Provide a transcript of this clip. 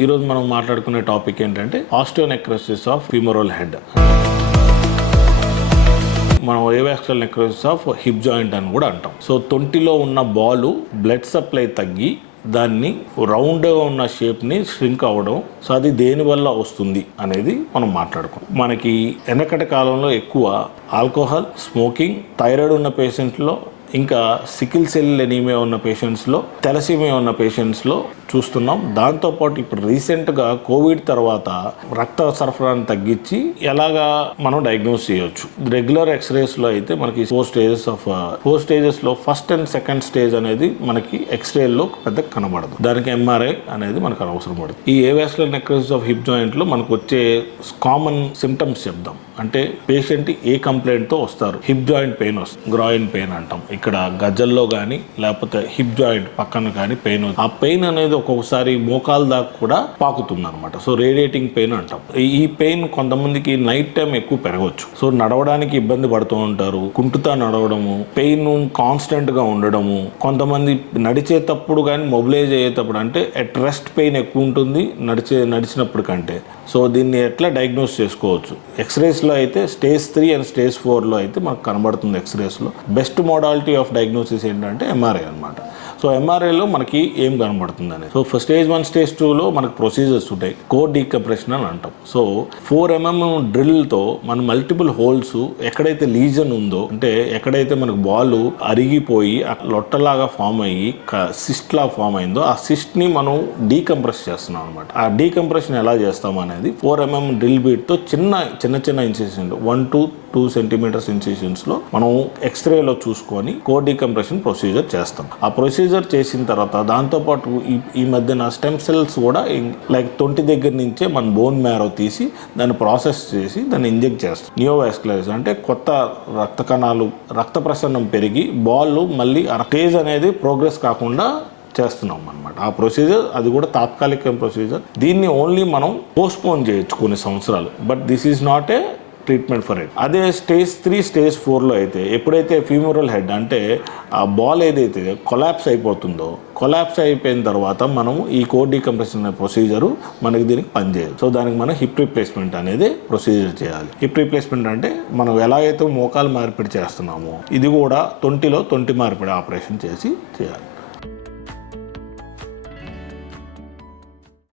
ఈరోజు మనం మాట్లాడుకునే టాపిక్ ఏంటంటే ఆస్టియోనెక్రోసిస్ ఆఫ్ ఫీమోరల్ హెడ్. మనం avascular necrosis of hip joint అని కూడా అంటాం. సో తొంటిలో ఉన్న బాలు బ్లడ్ సప్లై తగ్గి దాన్ని రౌండ్గా ఉన్న షేప్ని ష్రింక్ అవ్వడం. సో అది దేని వల్ల వస్తుంది అనేది మనం మాట్లాడుకోం. మనకి వెనకటి కాలంలో ఎక్కువ ఆల్కహాల్, స్మోకింగ్, థైరాయిడ్ ఉన్న పేషెంట్లో, ఇంకా సికిల్ సెల్ ఎనీమియా ఉన్న పేషెంట్స్లో, థెలసీమియా ఉన్న పేషెంట్స్లో చూస్తున్నాం. దాంతోపాటు ఇప్పుడు రీసెంట్గా కోవిడ్ తర్వాత రక్త సరఫరాను తగ్గించి ఎలాగా మనం డయాగ్నోస్ చేయొచ్చు. రెగ్యులర్ ఎక్స్రేస్లో అయితే మనకి ఫోర్ స్టేజెస్లో ఫస్ట్ అండ్ సెకండ్ స్టేజ్ అనేది మనకి ఎక్స్రేలో పెద్ద కనబడదు. దానికి ఎంఆర్ఐ అనేది మనకు అవసరం పడుతుంది. ఈ ఏవాస్కులర్ నెక్రోసిస్ ఆఫ్ హిప్ జాయింట్లో మనకు వచ్చే కామన్ సిమ్టమ్స్ చెప్దాం. అంటే పేషెంట్ ఏ కంప్లైంట్తో వస్తారు. హిప్ జాయింట్ పెయిన్ వస్తుంది, గ్రాయిన్ పెయిన్ అంటాం. ఇక్కడ గజ్జల్లో కానీ లేకపోతే హిప్ జాయింట్ పక్కన కానీ పెయిన్. ఆ పెయిన్ అనేది ఒక్కొక్కసారి మోకాలు దాకా కూడా పాకుతుంది అనమాట. సో రేడియేటింగ్ పెయిన్ అంటాం. ఈ పెయిన్ కొంతమందికి నైట్ టైం ఎక్కువ పెరగవచ్చు. సో నడవడానికి ఇబ్బంది పడుతూ ఉంటారు, కుంటుతా నడవడము, పెయిన్ కాన్స్టెంట్ గా ఉండడము. కొంతమంది నడిచేటప్పుడు కానీ మొబిలైజ్ అయ్యేటప్పుడు అంటే ఎట్ రెస్ట్ పెయిన్ ఎక్కువ ఉంటుంది నడిచినప్పుడు కంటే. సో దీన్ని ఎట్లా డయాగ్నోస్ చేసుకోవచ్చు? ఎక్స్రేస్లో అయితే స్టేజ్ 3 అండ్ స్టేజ్ 4లో అయితే మనకు కనబడుతుంది. ఎక్స్రేస్లో బెస్ట్ మోడాలిటీ ఆఫ్ డయాగ్నోసిస్ ఏంటంటే ఎంఆర్ఐ అనమాట. సో ఎంఆర్ఐలో మనకి ఏం కనబడుతుంది అనేది. సో స్టేజ్ 1, స్టేజ్ 2లో మనకు ప్రొసీజర్స్ ఉంటాయి. కోర్ డీకంప్రెషన్ అని అంటాం. సో 4 mm డ్రిల్తో మనం మల్టిపుల్ హోల్స్ ఎక్కడైతే లీజన్ ఉందో, అంటే ఎక్కడైతే మనకు బాల్ అరిగిపోయి లొట్టలాగా ఫామ్ అయ్యి సిస్ట్ లా ఫామ్ అయిందో ఆ సిస్ట్ ని మనం డీకంప్రెస్ చేస్తున్నాం అనమాట. ఆ డీకంప్రెషన్ ఎలా చేస్తాం అనేది 4 mm డ్రిల్ బీట్ తో చిన్న ఇన్సిషన్ 1 to 2 centimeters ఇన్సిషన్స్లో మనం ఎక్స్రేలో చూసుకొని కోర్ డీకంప్రెషన్ ప్రొసీజర్ చేస్తాం. ఆ ప్రొసీజర్ చేసిన తర్వాత దాంతోపాటు ఈ మధ్యన స్టెమ్ సెల్స్ కూడా లైక్ తొంటి దగ్గర నుంచే మన బోన్ మ్యారో తీసి దాన్ని ప్రాసెస్ చేసి దాన్ని ఇంజెక్ట్ చేస్తాం. నియోవాస్కులరైజేషన్ అంటే కొత్త రక్త కణాలు, రక్త ప్రసరణం పెరిగి బాల్ మళ్ళీ ఆ స్టేజ్ అనేది ప్రోగ్రెస్ కాకుండా చేస్తున్నాం అనమాట. ఆ ప్రొసీజర్ అది కూడా తాత్కాలిక ప్రొసీజర్. దీన్ని ఓన్లీ మనం పోస్ట్పోన్ చేయొచ్చు కొన్ని సంవత్సరాలు. But this is not a treatment for it. అదే స్టేజ్ 3, స్టేజ్ 4లో అయితే ఎప్పుడైతే ఫీమోరల్ హెడ్ అంటే ఆ బాల్ ఏదైతే కొలాప్స్ అయిపోతుందో, కొలాప్స్ అయిపోయిన తర్వాత మనం ఈ కోర్ డీకంప్రెషన్ అనే ప్రొసీజరు మనకి దీనికి పనిచేయదు. సో దానికి మనం హిప్ రీప్లేస్మెంట్ అనేది ప్రొసీజర్ చేయాలి. హిప్ రీప్లేస్మెంట్ అంటే మనం ఎలాగైతే మోకాలు మార్పిడి చేస్తున్నామో ఇది కూడా తొంటి మార్పిడి ఆపరేషన్ చేసి చేయాలి.